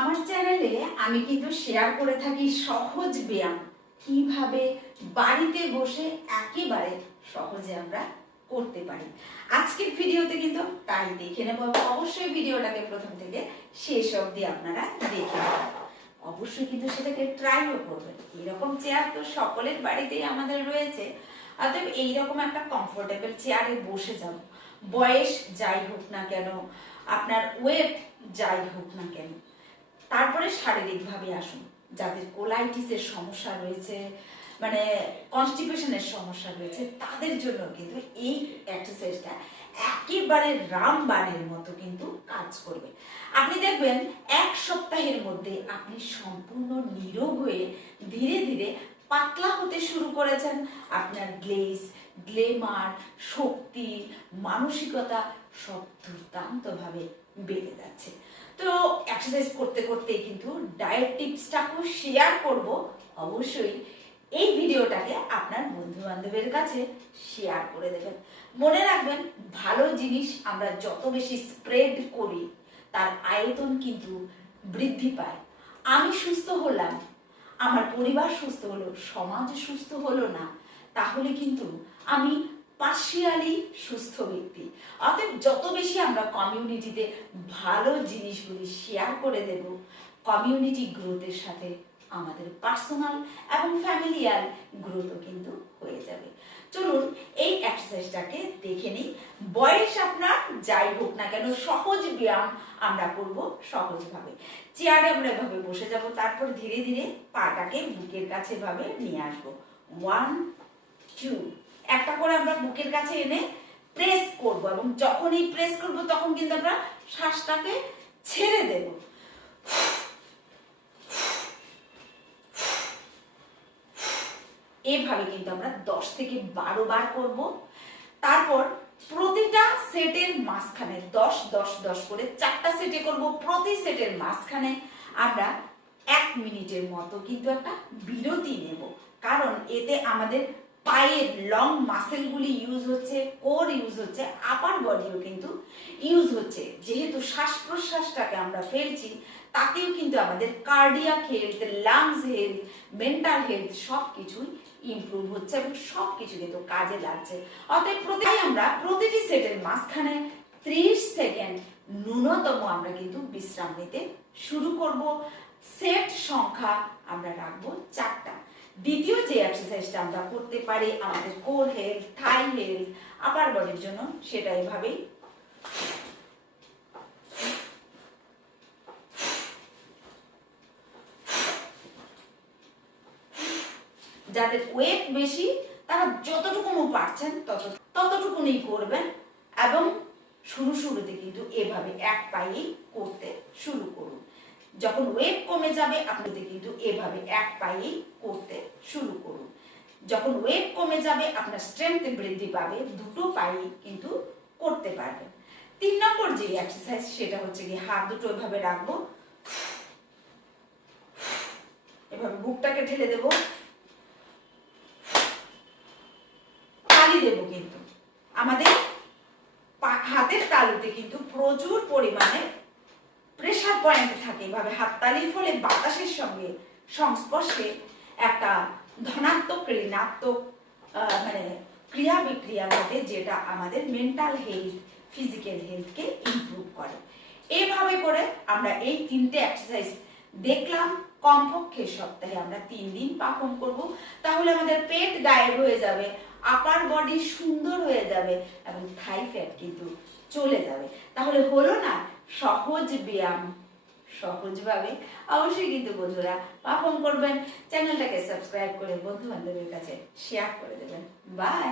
আমার চ্যানেলে আমি কিন্তু শেয়ার করে থাকি সহজ ব্যায়াম। কীভাবে বাড়িতে বসে একেবারে সহজে আমরা করতে পারি। আজকের ভিডিওতে কিন্তু তাই দেখে নেব। অবশ্যই ভিডিওটাকে প্রথম থেকে শেষ অবধি আপনারা দেখে নেবেন। অবশ্যই কিন্তু সেটাকে ট্রাইও করবেন। এরকম চেয়ার তো সকলের বাড়িতেই আমাদের রয়েছে। অতএব এইরকম একটা কমফোর্টেবল চেয়ারে বসে যাব বয়স যাই হোক না কেন, আপনার ওয়েট যাই হোক না কেন তারপরে শারীরিকভাবে আসুন। যাদের কোলাইটিসের সমস্যা রয়েছে মানে কনস্টিপেশনের সমস্যা রয়েছে, তাদের জন্য কিন্তু এই এক্সারসাইজটা একেবারে রামবাণের মতো কিন্তু কাজ করবে। আপনি দেখবেন এক সপ্তাহের মধ্যে আপনি সম্পূর্ণ নিরোগ হয়ে ধীরে ধীরে পাতলা হতে শুরু করেছেন। আপনার গ্লেজ গ্লেমার, শক্তি, মানসিকতা সব দুর্দান্তভাবে বেড়ে যাচ্ছে। তো এক্সারসাইজ করতে করতে কিন্তু ডায়েট টিপসটাকেও শেয়ার করব অবশ্যই। এই ভিডিওটাকে আপনার বন্ধু বান্ধবের কাছে শেয়ার করে দেবেন। মনে রাখবেন, ভালো জিনিস আমরা যত বেশি স্প্রেড করি, তার আয়তন কিন্তু বৃদ্ধি পায়। আমি সুস্থ হলাম, আমার পরিবার সুস্থ হলো, সমাজ সুস্থ হলো না তাহলে কিন্তু আমি পার্শিয়ালি সুস্থ ব্যক্তি। অতএব যত বেশি আমরা কমিউনিটিতে ভালো জিনিসগুলি শেয়ার করে দেব কমিউনিটি গ্রোথের সাথে আমাদের পার্সোনাল এবং ফ্যামিলিয়াল গ্রোথও কিন্তু হয়ে যাবে। চলুন এই এক্সারসাইজটাকে দেখে নিই। বয়স আপনার যাই হোক না কেন, সহজ ব্যায়াম আমরা করব সহজভাবে। চেয়ারে আমরা এভাবে বসে যাব, তারপর ধীরে ধীরে পাটাকে বুকের কাছে ভাবে নিয়ে আসব। ওয়ান একটা করে আমরা বুকের কাছে এনে প্রেস করব এবং যখনই প্রেস করব তখন কিন্তু আমরা শ্বাসটাকে ছেড়ে দেব। এভাবে কিন্তু আমরা দশ থেকে বারো বার করব। তারপর প্রতিটা সেটের মাঝখানে দশ দশ দশ করে চারটা সেটে করব প্রতি সেটের মাঝখানে। আমরা এক মিনিটের মতো কিন্তু একটা বিরতি নেব। কারণ এতে আমাদের পায়ের লং মাসেলগুলি ইউজ হচ্ছে কোর ইউজ হচ্ছে আপার বডিও কিন্তু ইউজ হচ্ছে। যেহেতু শ্বাস প্রশ্বাসটাকে আমরা ফেলছি, তাতেও কিন্তু আমাদের cardiac health lungs health mental health সব কিছুই ইমপ্রুভ হচ্ছে এবং সব কিছু কিন্তু কাজে লাগছে। অতএব প্রতি আমরা প্রতিটি সেটের মাঝখানে ত্রিশ সেকেন্ড ন্যূনতম আমরা কিন্তু বিশ্রাম নিতে শুরু করব। সেট সংখ্যা আমরা রাখব চারটা। দ্বিতীয় যে এক্সারসাইজটা আমরা করতে পারি, আমাদের core health thigh health upper বডির জন্য, সেটা এভাবেই। যাদের ওয়েট বেশি, তারা যতটুকুনি পারছেন তত ততটুকুনি করবেন এবং শুরু শুরুতে কিন্তু এভাবে এক পায়েই করতে শুরু করুন। যখন ওয়েট কমে যাবে আপনাদের কিন্তু এভাবে এক পায়েই করতে শুরু করুন। যখন ওয়েট কমে যাবে, আপনার স্ট্রেংথ বৃদ্ধি পাবে, দুটো পায়েই কিন্তু করতে পারবেন। তিন নম্বর যে এক্সারসাইজ সেটা হচ্ছে কি হাত দুটো এভাবে রাখব। এভাবে বুকটাকে ঠেলে দেবো। তালি দেব কিন্তু। আমাদের হাতের তালুতে কিন্তু প্রচুর পরিমাণে প্রেসার পয়েন্ট থাকে, এভাবে হাততালির ফলে বাতাসের সঙ্গে সংস্পর্শে একটা ধনাত্মক, ঋণাত্মক মানে ক্রিয়া বিক্রিয়া ঘটে যেটা আমাদের মেন্টাল হেলথ ফিজিক্যাল হেলথকে ইমপ্রুভ করে। এইভাবে করে আমরা এই তিনটে এক্সারসাইজ দেখলাম, কমপক্ষে সপ্তাহে আমরা তিন দিন পালন করব। তাহলে আমাদের পেট গায়েব হয়ে যাবে আপার বডি সুন্দর হয়ে যাবে এবং থাই ফ্যাট কিন্তু চলে যাবে। তাহলে হলো না সহজ ব্যায়াম। সহজভাবে অবশ্যই কিন্তু বন্ধুরা পারফর্ম করবেন। চ্যানেলটাকে সাবস্ক্রাইব করে বন্ধু বান্ধবের কাছে শেয়ার করে দেবেন। বাই